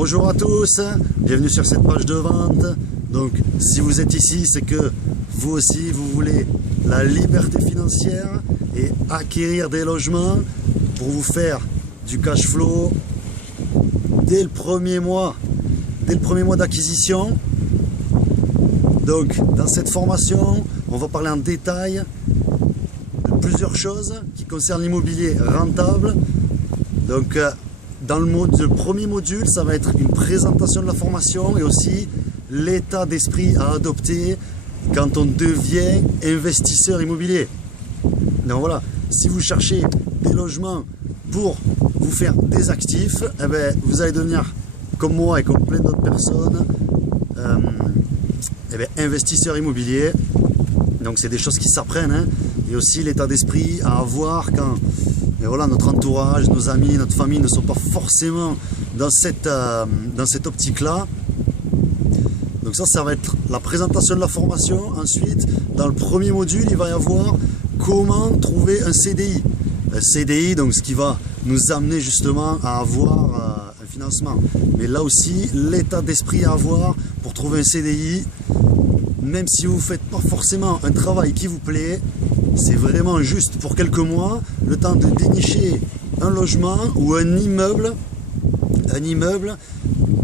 Bonjour à tous, bienvenue sur cette page de vente. Donc si vous êtes ici, c'est que vous aussi vous voulez la liberté financière et acquérir des logements pour vous faire du cash flow dès le premier mois d'acquisition. Donc dans cette formation, on va parler en détail de plusieurs choses qui concernent l'immobilier rentable. Donc dans le premier module, ça va être une présentation de la formation et aussi l'état d'esprit à adopter quand on devient investisseur immobilier. Donc voilà, si vous cherchez des logements pour vous faire des actifs, eh bien, vous allez devenir, comme moi et comme plein d'autres personnes, investisseur immobilier. Donc c'est des choses qui s'apprennent, hein. Et aussi l'état d'esprit à avoir quand voilà, notre entourage, nos amis, notre famille ne sont pas forcément dans cette optique-là. Donc ça va être la présentation de la formation. Ensuite, dans le premier module, il va y avoir comment trouver un CDI. Un CDI, donc ce qui va nous amener justement à avoir un financement. Mais là aussi, l'état d'esprit à avoir pour trouver un CDI, même si vous ne faites pas forcément un travail qui vous plaît, c'est vraiment juste pour quelques mois, le temps de dénicher un logement ou un immeuble,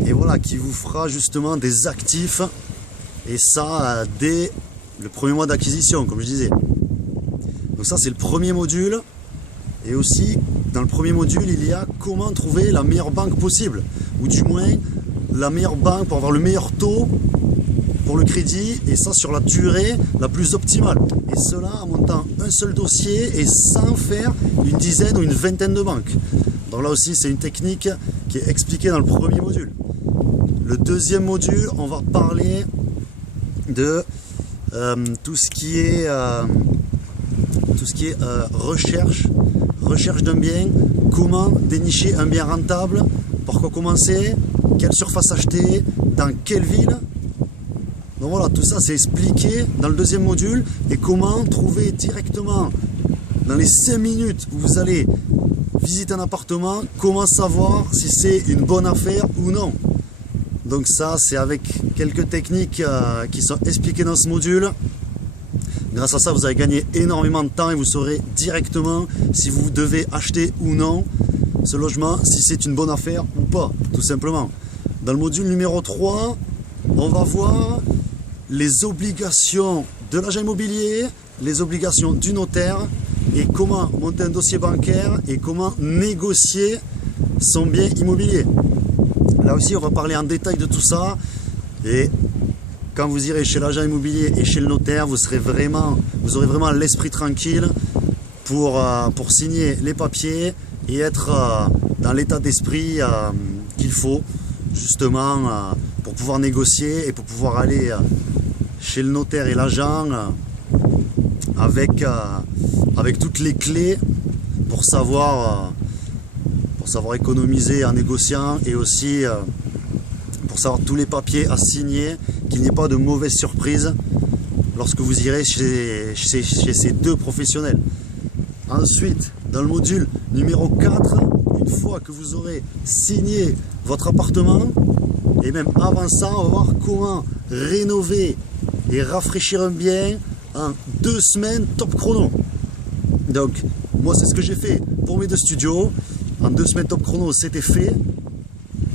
et voilà, qui vous fera justement des actifs, et ça dès le premier mois d'acquisition, comme je disais. Donc ça c'est le premier module, et aussi dans le premier module il y a comment trouver la meilleure banque possible, ou du moins la meilleure banque pour avoir le meilleur taux pour le crédit, et ça sur la durée la plus optimale, et cela en montant un seul dossier et sans faire une dizaine ou une vingtaine de banques. Donc là aussi c'est une technique qui est expliquée dans le premier module. Le deuxième module, on va parler de tout ce qui est recherche d'un bien, comment dénicher un bien rentable, par quoi commencer, quelle surface acheter, dans quelle ville. Donc voilà, tout ça c'est expliqué dans le deuxième module, et comment trouver directement dans les 5 minutes où vous allez visiter un appartement, comment savoir si c'est une bonne affaire ou non. Donc ça c'est avec quelques techniques qui sont expliquées dans ce module. Grâce à ça vous allez gagner énormément de temps et vous saurez directement si vous devez acheter ou non ce logement, si c'est une bonne affaire ou pas, tout simplement. Dans le module numéro 3, on va voir les obligations de l'agent immobilier, les obligations du notaire, et comment monter un dossier bancaire et comment négocier son bien immobilier. Là aussi on va parler en détail de tout ça, et quand vous irez chez l'agent immobilier et chez le notaire, vous aurez vraiment l'esprit tranquille pour signer les papiers et être dans l'état d'esprit qu'il faut justement pour pouvoir négocier et pour pouvoir aller chez le notaire et l'agent avec toutes les clés pour savoir économiser en négociant, et aussi pour savoir tous les papiers à signer, qu'il n'y ait pas de mauvaises surprises lorsque vous irez chez ces deux professionnels. Ensuite, dans le module numéro 4, une fois que vous aurez signé votre appartement, et même avant ça, on va voir comment rénover et rafraîchir un bien en 2 semaines top chrono. Donc moi c'est ce que j'ai fait pour mes 2 studios. En 2 semaines top chrono c'était fait,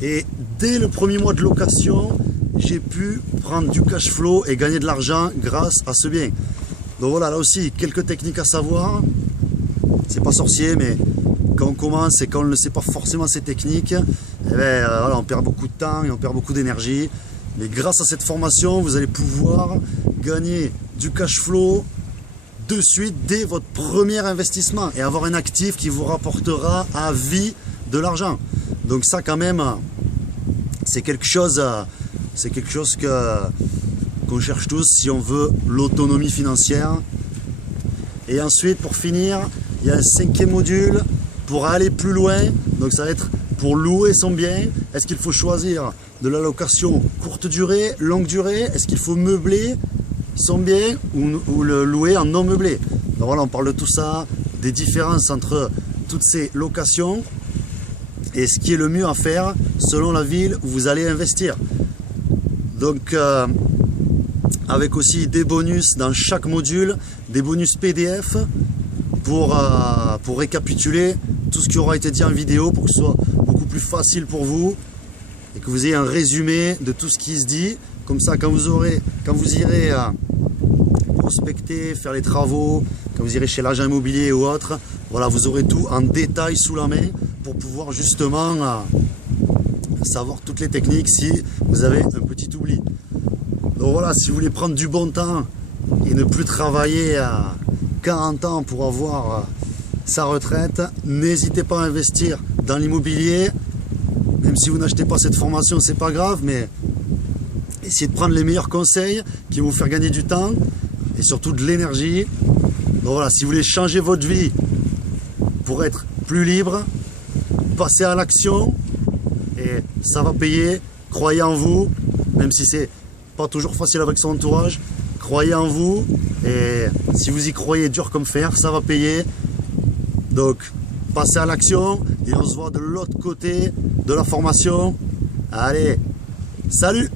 et dès le premier mois de location j'ai pu prendre du cash flow et gagner de l'argent grâce à ce bien. Donc voilà, là aussi quelques techniques à savoir. C'est pas sorcier, mais quand on commence et quand on ne sait pas forcément ces techniques, voilà, on perd beaucoup de temps et on perd beaucoup d'énergie. Mais grâce à cette formation, vous allez pouvoir gagner du cash flow de suite dès votre premier investissement et avoir un actif qui vous rapportera à vie de l'argent. Donc ça quand même, c'est quelque chose qu'on cherche tous si on veut l'autonomie financière. Et ensuite, pour finir, il y a un 5e module pour aller plus loin. Donc ça va être pour louer son bien. Est-ce qu'il faut choisir de la location courte durée, longue durée? Est-ce qu'il faut meubler son bien ou le louer en non meublé? Donc voilà, on parle de tout ça, des différences entre toutes ces locations. et ce qui est le mieux à faire selon la ville où vous allez investir. Donc avec aussi des bonus dans chaque module, des bonus PDF pour récapituler tout ce qui aura été dit en vidéo, pour que ce soit beaucoup plus facile pour vous et que vous ayez un résumé de tout ce qui se dit. Comme ça, quand vous irez prospecter, faire les travaux, quand vous irez chez l'agent immobilier ou autre, voilà, vous aurez tout en détail sous la main pour pouvoir justement savoir toutes les techniques si vous avez un petit oubli. Donc voilà, si vous voulez prendre du bon temps et ne plus travailler à 40 ans pour avoir sa retraite, n'hésitez pas à investir dans l'immobilier. Même si vous n'achetez pas cette formation, c'est pas grave, mais essayez de prendre les meilleurs conseils qui vont vous faire gagner du temps et surtout de l'énergie. Donc voilà, si vous voulez changer votre vie pour être plus libre, passez à l'action et ça va payer. Croyez en vous, même si c'est pas toujours facile avec son entourage. Croyez en vous et si vous y croyez dur comme fer, ça va payer. Donc passez à l'action et on se voit de l'autre côté de la formation. Allez, salut!